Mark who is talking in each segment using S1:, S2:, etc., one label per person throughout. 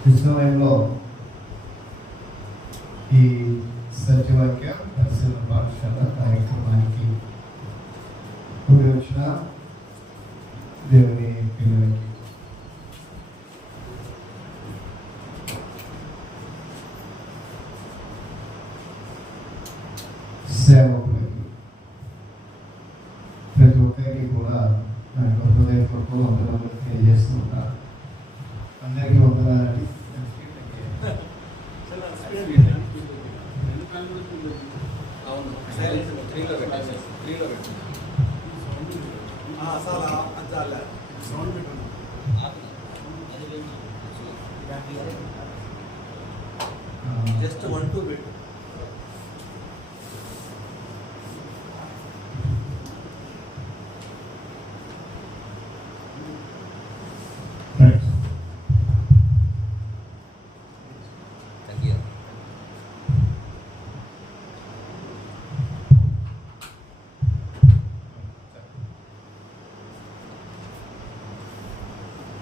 S1: కృష్ణమయంలో ఈ సత్యవాక్య పరిశీలన పాఠశాల కార్యక్రమం కూడి వచ్చిన దేవుని పిల్లలకి సేవకులకి ప్రతి ఒక్కరికి కూడా నా యొక్క హృదయపూర్వక వందనాలు తెలియజేస్తున్నారు అందరికీ వందనాలండి
S2: అవును సైలెంట్ త్రీలో పెట్టండి. త్రీలో పెట్టండి
S3: అసలు అద్దాల సౌండ్ పెట్టండి జస్ట్ వన్ టూ పెట్టు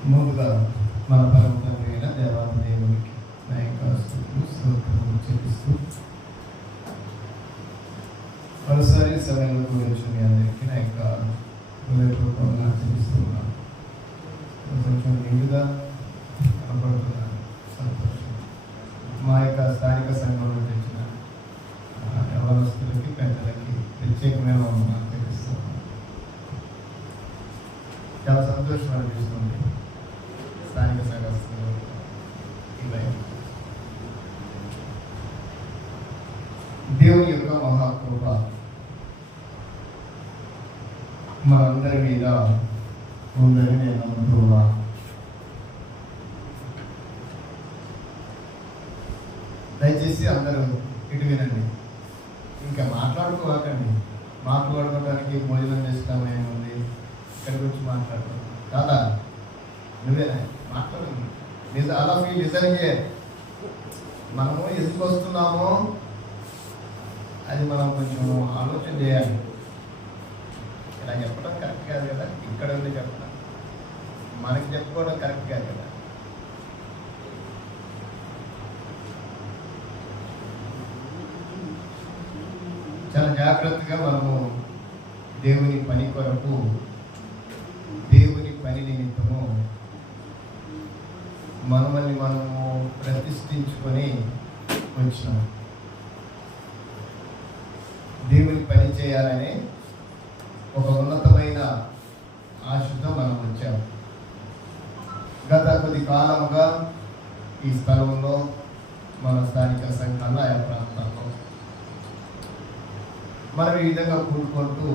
S1: ముందుగా మన పరమ తండ్రి అయిన దేవాది నా యొక్క స్తుతులు, స్తోత్రములు చెల్లిస్తూ మరోసారి సమయంలో గురించి మీ అందరికీ నా యొక్క హృదయపూర్వక వందనాలు చెల్లిస్తున్నాను కొంచెం నిండుగా కనపడుతున్నాను సంతోషం మా యొక్క స్థానిక సంఘంలో తెచ్చిన ఆ, యవనస్తులకి పెద్దలకి ప్రత్యేకమైన వందనాలు తెలుస్తున్నాను చాలా సంతోషం అనిపిస్తుంది స్థానిక సంఘస్థులు ఇలా దేవుని యొక్క మహాకృప మనందరి మీద ఉందని నేను అనుకుంటున్నా. దయచేసి అందరూ ఇటు వినండి. ఇంకా మాట్లాడుకోవాకండి మాట్లాడుకోవడానికి భోజనం చేస్తాం ఏముంది ఇక్కడికి వచ్చి మాట్లాడుకోవాలి కాదా? నువ్వేనా? మాట్లాడు. నిజ అలా మీ నిజంగా మనము ఎందుకు వస్తున్నామో అది మనం కొంచెం ఆలోచన చేయాలి. ఇలా చెప్పడం కరెక్ట్ కాదు కదా? ఇక్కడ ఉండి చెప్పడం. మనకి చెప్పుకోవడం కరెక్ట్ కాదు కదా? చాలా జాగ్రత్తగా మనము దేవుని పని కొరకు దేవుని పని నిమిత్తము మనమల్ని మనము ప్రతిష్ఠించుకొని వచ్చినాం దేవుని పని చేయాలని ఒక ఉన్నతమైన ఆశతో మనం వచ్చాం గత కొద్ది కాలముగా ఈ స్థలంలో మన స్థానిక సంఘాల్లో ఆయా ప్రాంతాల్లో. మనం ఈ విధంగా కూడుకుంటూ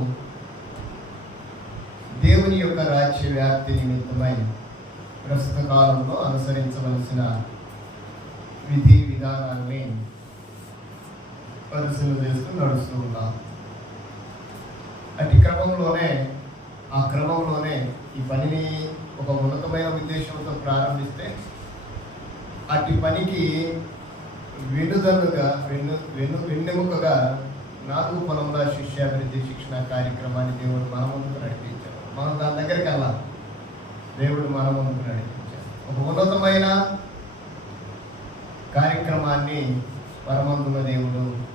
S1: దేవుని యొక్క రాజ్య వ్యాప్తి నిమిత్తమై ప్రస్తుత కాలంలో అనుసరించవలసిన విధి విధానాన్ని పరిశీలన చేస్తూ నడుస్తూ ఉన్నాం. అటు క్రమంలోనే ఆ క్రమంలోనే ఈ పనిని ఒక ఉన్నతమైన ఉద్దేశంతో ప్రారంభిస్తే అట్టి పనికి వెనుదన్నుగా వెన్ను వెన్ను వెన్నెముకగా నాలుగు పొలంలో శిష్యాభివృద్ధి శిక్షణ కార్యక్రమాన్ని దేవుడు మన ముందుకు నడిపించాడు. మనం దాని దగ్గరికి వెళ్ళాలి. దేవుడు మన ముందుకు నడిపించాడు. ఒక ఉన్నతమైన కార్యక్రమాన్ని పరమందుల దేవుడు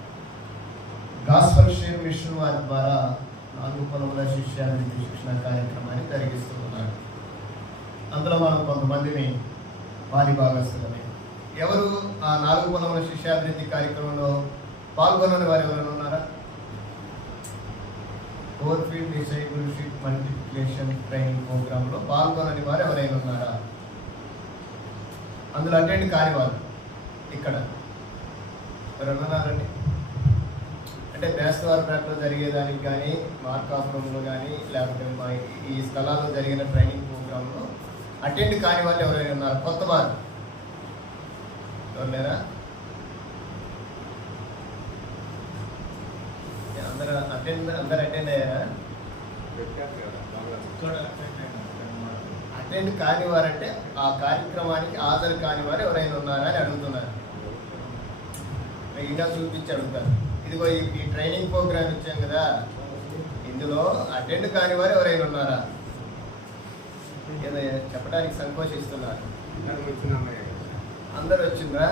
S1: గాస్పల్ షేర్ మిషన్ వారి ద్వారా నాలుగు పొలంలో శిష్యాభివృద్ధి శిక్షణ కార్యక్రమాన్ని జరిగిస్తూ ఉన్నాడు. అందులో మనం కొంతమందిని వారి భాగస్థులమే ఎవరు ఆ నాలుగు పొలముల శిష్యాభివృద్ధి కార్యక్రమంలో పాల్గొనని వారు ఎవరైనా ఉన్నారా? Four field discipleship multiplication training ప్రోగ్రాంలో పాల్గొనని వారు ఎవరైనా ఉన్నారా? అందులో అటెండ్ కాని వారు ఇక్కడ ఎవరైనా ఉన్నారండి అంటే బేస్తవారపేటలో జరిగేదానికి కానీ మార్కాపురంలో కానీ లేకపోతే మా ఈ స్థలాల్లో జరిగిన ట్రైనింగ్ ప్రోగ్రాంలో అటెండ్ కాని వాళ్ళు ఎవరైనా ఉన్నారు? కొత్త వారు ఎవరు లేరా అందరూ అటెండ్ అందరు అటెండ్ అయ్యారా? అటెండ్ కాని వారంటే ఆ కార్యక్రమానికి హాజరు కాని వారు ఎవరైనా ఉన్నారా అని అడుగుతున్నారు. ఇంకా చూపించి అడుగుతారు. ఇదిగో ఈ ఈ ట్రైనింగ్ ప్రోగ్రామ్ ఇచ్చాం కదా. ఇందులో అటెండ్ కాని వారు ఎవరైనా ఉన్నారా? ఏదో చెప్పడానికి సంకోచిస్తున్నారు. అందరు వచ్చిండ్రా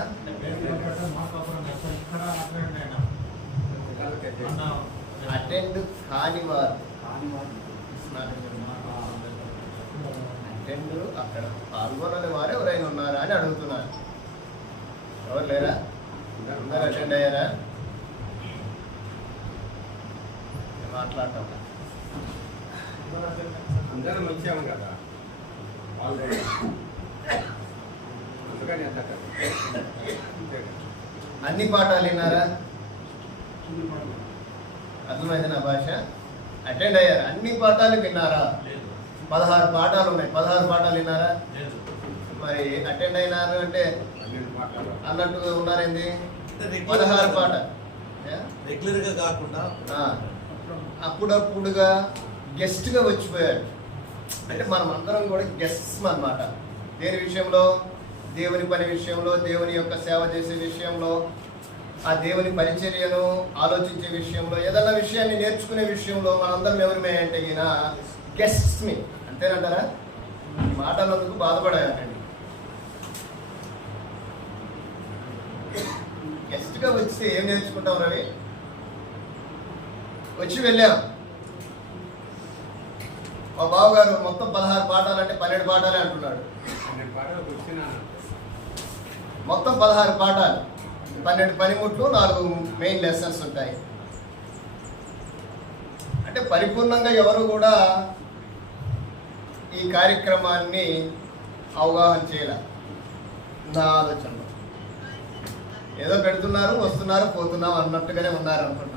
S1: అటెండ్ కాని వారు అటెండ్ అక్కడ పాల్గొనని వారు ఎవరైనా ఉన్నారా అని అడుగుతున్నారు. ఎవరు లేరా? అందరు అటెండ్ అయ్యారా? మాట్లాడటం.
S4: అందరం వచ్చాము కదా.
S1: అన్ని పాఠాలు విన్నారా? అర్థమైంది నా భాష? అటెండ్ అయ్యారు? అన్ని పాఠాలు విన్నారా? పదహారు పాఠాలు ఉన్నాయి. పదహారు పాఠాలు విన్నారా? మరి అటెండ్ అయినారు అంటే అన్నట్టుగా ఉన్నారేంది? పదహారు పాట ఏ?
S3: రెగ్యులర్గా కాకుండా.
S1: అప్పుడప్పుడుగా గెస్ట్గా వచ్చిపోయాడు. అంటే మనం అందరం కూడా గెస్ట్స్ అన్నమాట. దేని విషయంలో? దేవుని పని విషయంలో దేవుని యొక్క సేవ చేసే విషయంలో ఆ దేవుని పరిచర్యను ఆలోచించే విషయంలో ఏదైనా విషయాన్ని నేర్చుకునే విషయంలో మనందరం ఎవరిమే అంటే ఈయన గెస్ట్స్ మీ అంతేనంటారా? ఈ మాట అన్నందుకు బాధపడాలండి గెస్ట్గా వచ్చి ఏం నేర్చుకుంటాం రవి? వచ్చి వెళ్ళాం. మా బావగారు మొత్తం పదహారు పాఠాలు అంటే పన్నెండు పాఠాలే అంటున్నాడు. మొత్తం పదహారు పాఠాలు. పన్నెండు పనిముట్లు నాలుగు మెయిన్ లెసన్స్ ఉంటాయి. అంటే పరిపూర్ణంగా ఎవరు కూడా ఈ కార్యక్రమాన్ని అవగాహన చేయాల. నా ఆలోచనలో. ఏదో పెడుతున్నారు వస్తున్నారు పోతున్నాం అన్నట్టుగానే ఉన్నారు అనుకుంటున్నారు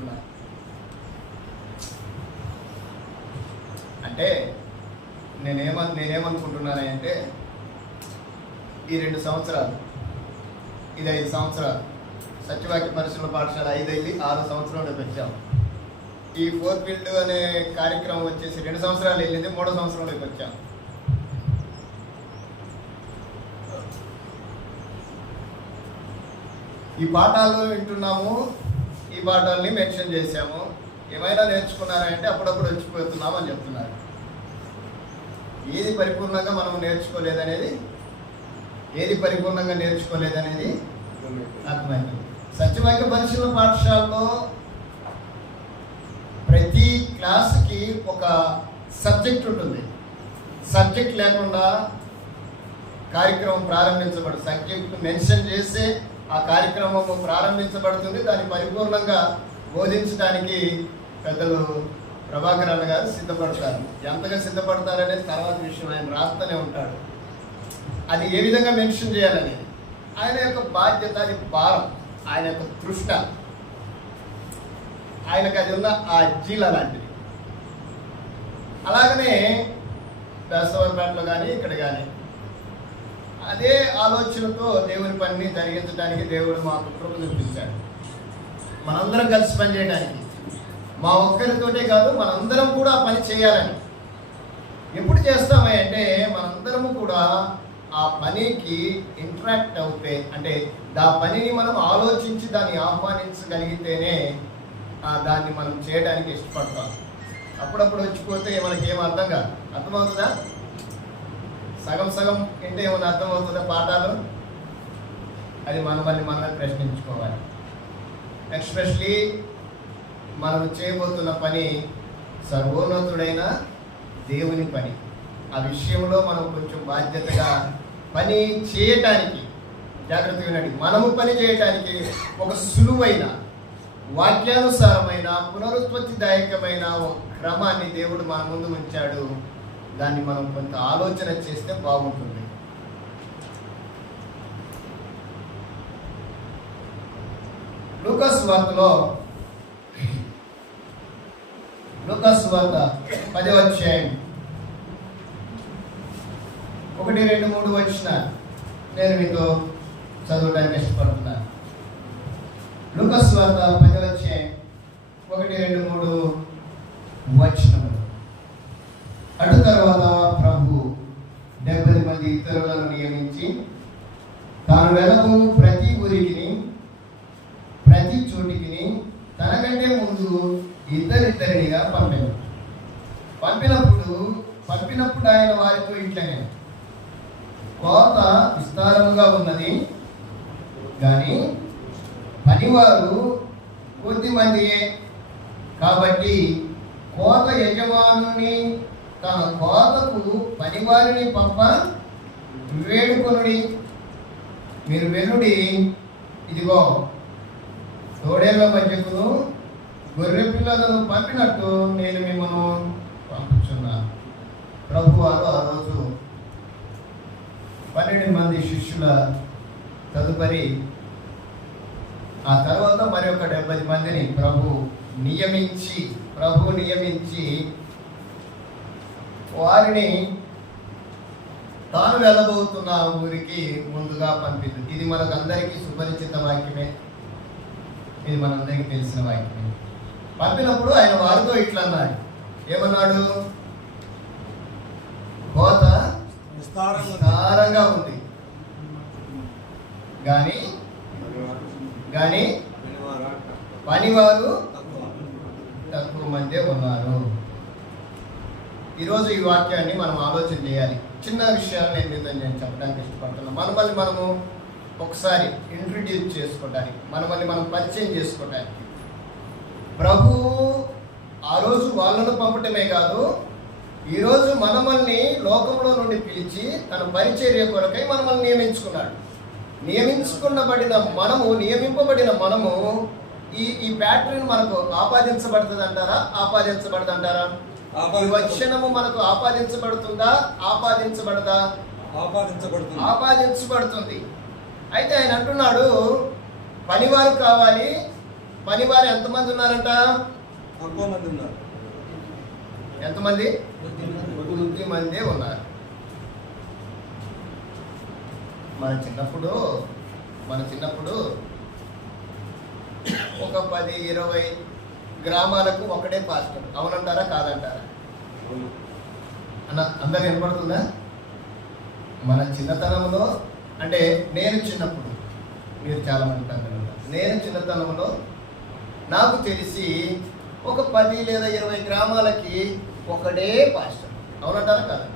S1: అంటే నేనేమ నేనేమనుకుంటున్నానంటే ఈ రెండు సంవత్సరాలు ఇది ఐదు సంవత్సరాలు సత్యవాక్య పరిశ్రమ పాఠశాల ఐదు ఐదు ఆరు సంవత్సరంలోకి వచ్చాము ఈ ఫోర్ ఫీల్డ్ అనే కార్యక్రమం వచ్చేసి రెండు సంవత్సరాలు వెళ్ళింది మూడో సంవత్సరంలోకి వచ్చాము ఈ పాఠాలు వింటున్నాము ఈ పాఠాలని మెన్షన్ చేశాము. ఏమైనా నేర్చుకున్నారంటే అప్పుడప్పుడు వచ్చిపోతున్నాం అని చెప్తున్నారు. ఏది పరిపూర్ణంగా మనం నేర్చుకోలేదనేది ఏది పరిపూర్ణంగా నేర్చుకోలేదనేది అర్థమైంది. సత్యవాక్య పరిశీలన పాఠశాలలో ప్రతి క్లాస్కి ఒక సబ్జెక్ట్ ఉంటుంది. సబ్జెక్ట్ లేకుండా కార్యక్రమం ప్రారంభించబడు సబ్జెక్ట్ మెన్షన్ చేసే ఆ కార్యక్రమం ప్రారంభించబడుతుంది. దాన్ని పరిపూర్ణంగా బోధించడానికి పెద్దలు ప్రభాకర్ అన్న గారు సిద్ధపడతారు. ఎంతగా సిద్ధపడతారనేది తర్వాత విషయం ఆయన రాస్తూనే ఉంటాడు. అది ఏ విధంగా మెన్షన్ చేయాలని? ఆయన యొక్క బాధ్యత అది భారం. ఆయన యొక్క తృష్ట. ఆయనకు అది ఉన్న ఆ జీల లాంటిది అలాగనే బేస్తవరపేటలో కానీ ఇక్కడ కానీ అదే ఆలోచనతో దేవుని పనిని జరిగించడానికి దేవుడు మాకు కృప చూపించాడు. మనందరం కలిసి పని చేయడానికి మా ఒక్కరితోటే కాదు మనందరం కూడా పని చేయాలని ఎప్పుడు చేస్తామే అంటే మనందరము కూడా ఆ పనికి ఇంటరాక్ట్ అవుతే అంటే ఆ పనిని మనం ఆలోచించి దాన్ని ఆహ్వానించగలిగితేనే దాన్ని మనం చేయడానికి ఇష్టపడతాం. అప్పుడప్పుడు వచ్చిపోతే మనకి ఏం అర్థం కాదు. అర్థమవుతుందా? సగం సగం అంటే ఏమైనా అర్థమవుతుందా పాఠాలు? అది మనం మనమే ప్రశ్నించుకోవాలి. ఎక్స్పెషలీ మనం చేయబోతున్న పని సర్వోన్నతుడైన దేవుని పని. ఆ విషయంలో మనం కొంచెం బాధ్యతగా పని చేయటానికి జాగ్రత్తగా వినండి మనము పని చేయటానికి ఒక సులువైన వాక్యానుసారమైన పునరుత్పత్తిదాయకమైన ఒక క్రమాన్ని దేవుడు మన ముందు ఉంచాడు. దాన్ని మనం కొంత ఆలోచన చేస్తే బాగుంటుంది. లూకస్ వార్తలో లూకాస్ వార్త పది అధ్యాయం. ఒకటి రెండు మూడు వచ్చిన నేను మీతో చదవడానికి ఇష్టపడుతున్నాను లూకస్ వార్త పది అధ్యాయం ఒకటి రెండు మూడు వచ్చిన అటు తర్వాత ప్రభు డెబ్బై మంది ఇతరులను నియమించి తాను వెళ్ళబో ప్రతి ఊరికి ప్రతి చోటికి తన ఇద్దరిద్దరినిగా పంపాను పంపినప్పుడు పంపినప్పుడు ఆయన వారితో ఇట్లనే కోత విస్తారముగా ఉన్నది కానీ పనివారు కొద్ది మందియే కాబట్టి కోత యజమానుని తన కోతకు పనివారిని పంప వేడుకొనుడి మీరు వెనుడి ఇదిగో తోడేళ్ళ మధ్యకును గొర్రె పిల్లలను పంపినట్టు నేను మిమ్మల్ని పంపుచున్నాను ప్రభు వారు ఆ రోజు పన్నెండు మంది శిష్యుల తదుపరి ఆ తర్వాత మరి ఒక డెబ్బై మందిని ప్రభు నియమించి ప్రభు నియమించి వారిని తాను వెళ్ళబోతున్న ఊరికి ముందుగా పంపింది. ఇది మనకు అందరికీ సుపరిచిత వాక్యమే. ఇది మనందరికీ తెలిసిన వాక్యం. పంపినప్పుడు ఆయన వారితో ఇట్లా అన్నాడు. ఏమన్నాడు? కోత
S3: విస్తారంగా ఉంది.
S1: కానీ కానీ పనివారు
S3: తక్కువ.
S1: మందే ఉన్నారు. ఈరోజు ఈ వాక్యాన్ని మనం ఆలోచన చేయాలి. చిన్న విషయాలు నేను నేను చెప్పడానికి ఇష్టపడుతున్నాను మనమల్ని మనము ఒకసారి ఇంట్రడ్యూస్ చేసుకోవడానికి మనమల్ని మనం పరిచయం చేసుకోవడానికి ప్రభు ఆ రోజు వాళ్ళను పంపటమే కాదు ఈరోజు మనమల్ని లోకంలో నుండి పిలిచి తన పరిచర్య కొరకై మనమల్ని నియమించుకున్నాడు. నియమించుకున్నబడిన మనము నియమింపబడిన మనము ఈ ఈ ప్యాటర్న్ మనకు ఆపాదించబడుతుంది అంటారా ఆపాదించబడదు అంటారా వచనము మనకు ఆపాదించబడుతుందా? ఆపాదించబడదా?
S3: ఆపాదించబడుతుంది.
S1: ఆపాదించబడుతుంది. అయితే ఆయన అంటున్నాడు పనివారు కావాలి. పనివారు ఎంతమంది ఉన్నారంట?
S3: తక్కువ మంది ఉన్నారు.
S1: ఎంతమంది? కొద్ది మందే ఉన్నారు. మన చిన్నప్పుడు మన చిన్నప్పుడు ఒక పది ఇరవై గ్రామాలకు ఒకటే పాస్టర్. అవునంటారా కాదంటారా? అన్న అందరు వినపడుతుందా? మన చిన్నతనంలో అంటే నేను చిన్నప్పుడు మీరు చాలా మంది పెద్దలు. నేను చిన్నతనంలో నాకు తెలిసి ఒక పది లేదా ఇరవై గ్రామాలకి ఒకటే పాస్టర్. అవునంటారా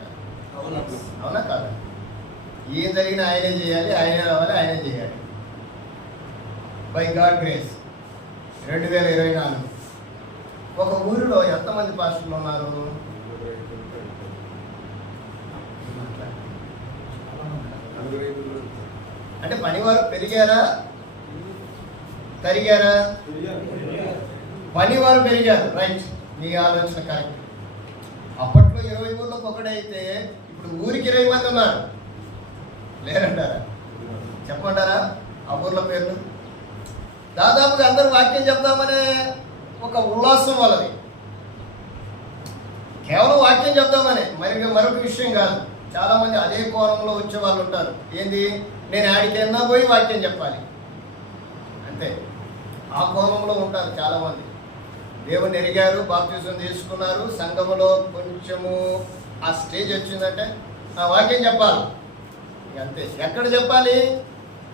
S3: అవునండి.
S1: అవునా కాదా? ఏం జరిగినా ఆయనే చేయాలి ఆయనే రావాలి ఆయనే చేయాలి. బై గాడ్ గ్రేస్ రెండు వేల ఇరవై నాలుగు. ఒక ఊరిలో ఎంతమంది పాస్టర్లు ఉన్నారు? అంటే పనివారు పెరిగారా? తరిగారా? పనివారు పెరిగారు. రైట్. మీ ఆలోచన కరెక్ట్. అప్పట్లో ఇరవై ఊర్లకు ఒకడైతే ఇప్పుడు ఊరికి ఇరవై మంది ఉన్నారు. లేరంటారా? చెప్పంటారా ఆ ఊర్ల పేర్లు? దాదాపుగా అందరూ వాక్యం చెప్దామనే ఒక ఉల్లాసం వాళ్ళది. కేవలం వాక్యం చెప్దామనే. మరి మరొక విషయం కాదు. చాలామంది అదే కోణంలో వచ్చే వాళ్ళు ఉంటారు. ఏంది? నేను ఆడికైనా పోయి వాక్యం చెప్పాలి. అంతే. ఆ కోణంలో ఉంటారు చాలామంది. దేవుని ఎరిగారు బాప్తిజం తీసుకున్నారు సంఘములో కొంచెము ఆ స్టేజ్ వచ్చిందంటే ఆ వాక్యం చెప్పాలి. అంతే. ఎక్కడ చెప్పాలి?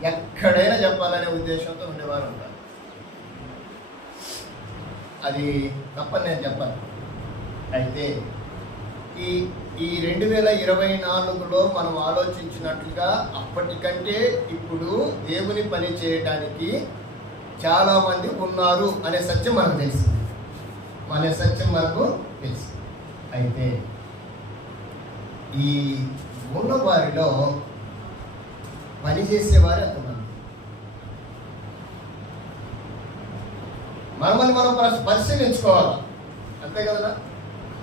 S1: ఎక్కడైనా చెప్పాలనే ఉద్దేశంతో ఉండేవారు ఉంటారు. అది తప్పని నేను చెప్పాను. అయితే ఈ ఈ రెండు వేల ఇరవై నాలుగులో మనం ఆలోచించినట్లుగా అప్పటికంటే ఇప్పుడు దేవుని పని చేయడానికి చాలామంది ఉన్నారు అనే సత్యం మనకు తెలుసు. అనే సత్యం మనకు తెలుసు. అయితే ఈ ఉన్న వారిలో పనిచేసేవారు ఎంతమంది మనమని మనం పరిశీలించుకోవాలి. అంతే కదా?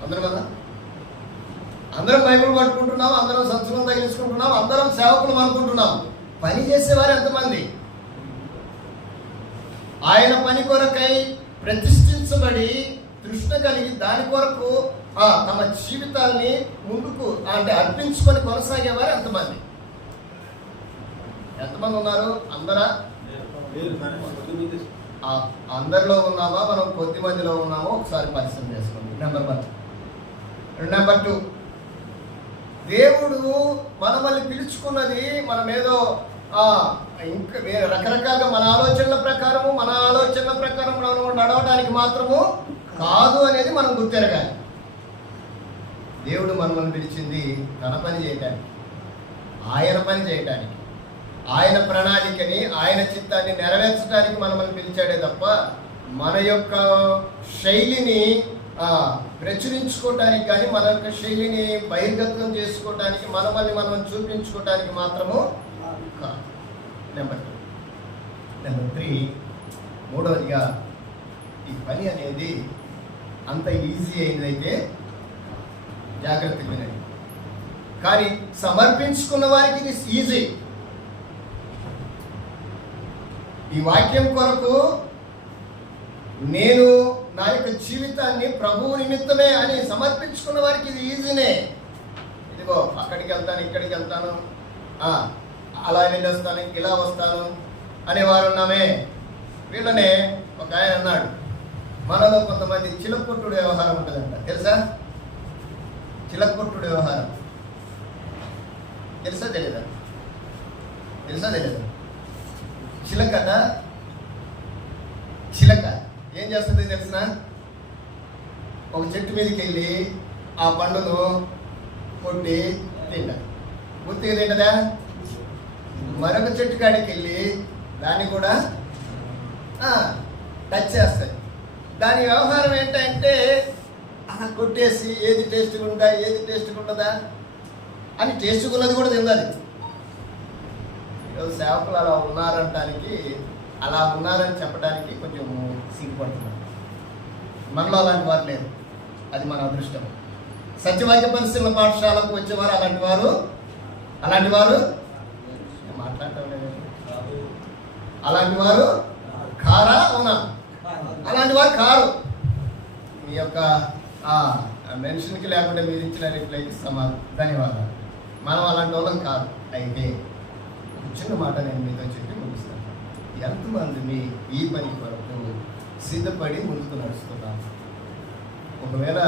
S1: అందరం కదా? అందరం బైబుల్ పట్టుకుంటున్నాం అందరం సంస్కృతం తగిలించుకుంటున్నాం అందరం సేవకులు అనుకుంటున్నాం పని చేసేవారు ఎంతమంది? ఆయన పని కొరకై ప్రతిష్ఠించబడి తృష్ణ కలిగి దాని కొరకు ఆ, తమ జీవితాల్ని ముందుకు అంటే అర్పించుకొని కొనసాగేవారు ఎంతమంది? ఎంతమంది ఉన్నారు? అందరా? అందరిలో ఉన్నామా? మనం కొద్ది మందిలో ఉన్నామో? ఒకసారి పరిశ్రమ చేసుకోండి. నెంబర్ వన్ నెంబర్ టూ దేవుడు మనమల్ని పిలుచుకున్నది మనం ఏదో ఇంకా వేరే రకరకాలుగా మన ఆలోచనల ప్రకారము మన ఆలోచనల ప్రకారం మనం నడవడానికి మాత్రము కాదు అనేది మనం గుర్తెరగాలి. దేవుడు మనల్ని పిలిచింది తన పని చేయటానికి ఆయన పని చేయటానికి. ఆయన ప్రణాళికని ఆయన చిత్తాన్ని నెరవేర్చడానికి మనల్ని పిలిచాడే తప్ప మన యొక్క శైలిని ప్రచురించుకోవటానికి కానీ మన యొక్క శైలిని బహిర్గతం చేసుకోవటానికి మనమల్ని మనం చూపించుకోవటానికి మాత్రము కాదు. నెంబర్ టూ నెంబర్ త్రీ మూడవదిగా ఈ పని అనేది అంత ఈజీ అయినదైతే జాగ్రత్తగా వినండి. కానీ సమర్పించుకున్న వారికి ఇది ఈజీ ఈ వాక్యం కొరకు నేను నా యొక్క జీవితాన్ని ప్రభువు నిమిత్తమే అని సమర్పించుకున్న వారికి ఇది ఈజీనే ఇదిగో అక్కడికి వెళ్తాను ఇక్కడికి వెళ్తాను. ఆ, అలా వెళ్ళొస్తాను ఇలా వస్తాను అనేవారు ఉన్నామే. వీళ్ళనే ఒక ఆయన అన్నాడు. మనలో కొంతమంది చిలకొట్టుడు వ్యవహారం ఉంటుందంట. తెలుసా? చిలకొట్టుడు వ్యవహారం. తెలుసా తెలియదా తెలుసా తెలియదా చిలకట చిలక. ఏం చేస్తుంది తెలిసిన ఒక చెట్టు మీదకి వెళ్ళి ఆ పండును కొట్టి తింట. గుర్తుగా తింటదా? మరొక చెట్టు కాడికి వెళ్ళి దాన్ని కూడా టచ్ చేస్తాయి. దాని వ్యవహారం ఏంటంటే అలా కొట్టేసి ఏది టేస్ట్గా ఉందా ఏది టేస్ట్గా ఉండదా? అని టేస్ట్గా ఉన్నది కూడా తిందాలి సేవకులు అలా ఉన్నారంటానికి అలా ఉన్నారని చెప్పడానికి కొంచెం సిగ్గుపడుతున్నాం మనలో అలాంటి వారు లేదు అది మన అదృష్టం. సత్యవాక్య పరిశీలన పాఠశాలకు వచ్చేవారు అలాంటి వారు? అలాంటి వారు? మాట్లాడటం లేదు. అలాంటి వారు? కారా? అవునా? అలాంటి వారు కారు. మీ యొక్క మెన్షన్కి లేకుండా మీరు ఇచ్చిన రిప్లైకి సమాధానం ధన్యవాదాలు. మనం అలాంటి వాళ్ళం కాదు. అయితే చిన్న మాట నేను మీతో చెప్పి ఎంతమందిని ఈ పని కొరకు సిద్ధపడి ముందుకు నడుస్తున్నాం ఒకవేళ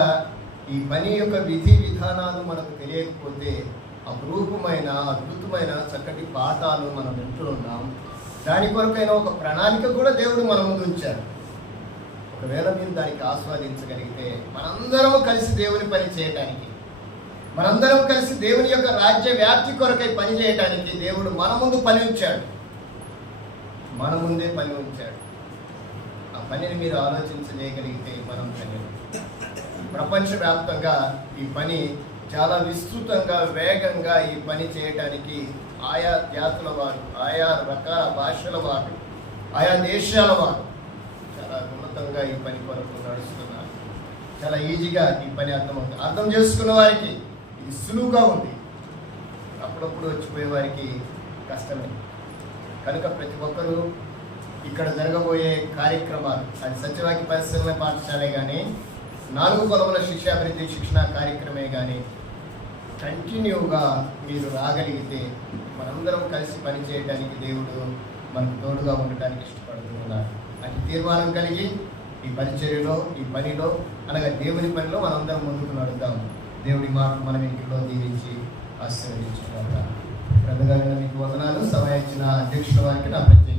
S1: ఈ పని యొక్క విధి విధానాలు మనకు తెలియకపోతే అపురూపమైన అద్భుతమైన చక్కటి పాఠాలు మనం వింటున్నాం దాని కొరకైన ఒక ప్రణాళిక కూడా దేవుడు మన ముందు ఉంచారు ఒకవేళ మీరు దానికి ఆస్వాదించగలిగితే మనందరం కలిసి దేవుని పని చేయటానికి మనందరం కలిసి దేవుని యొక్క రాజ్య వ్యాప్తి కొరకై పని చేయటానికి దేవుడు మన ముందు పని ఉంచాడు. మన ముందే పని ఉంచాడు. ఆ పనిని మీరు ఆలోచించలేయగలిగితే మనం పని ప్రపంచవ్యాప్తంగా ఈ పని చాలా విస్తృతంగా వేగంగా ఈ పని చేయటానికి ఆయా జాతుల వారు ఆయా రకాల భాషల వారు ఆయా దేశాల వారు చాలా ఉన్నతంగా ఈ పని కొరకు నడుస్తున్నారు. చాలా ఈజీగా ఈ పని అర్థమవుతుంది. అర్థం చేసుకున్న వారికి ఇది సులువుగా ఉంది. అప్పుడప్పుడు వచ్చిపోయే వారికి కష్టమే. కనుక ప్రతి ఒక్కరూ ఇక్కడ జరగబోయే కార్యక్రమాలు అది సత్యవాక్య పరిశ్రమ పాఠశాలే కానీ నాలుగు కొలముల శిక్షాభివృద్ధి శిక్షణ కార్యక్రమే కానీ కంటిన్యూగా మీరు రాగలిగితే మనందరం కలిసి పనిచేయడానికి దేవుడు మనకు తోడుగా ఉండటానికి ఇష్టపడుతున్నారు అది తీర్మానం కలిగి ఈ పరిచర్యలో ఈ పనిలో అనగా దేవుని పనిలో మనందరం ముందుకు నడుద్దాం. దేవుడి మాట మనం ఇంటిలో దీవించి ఆశీర్వదించుకుంటాం పెద్దగా మీకు వదనాలు. సభ ఇచ్చిన అధ్యక్షుల వారికి నా ప్రత్యేక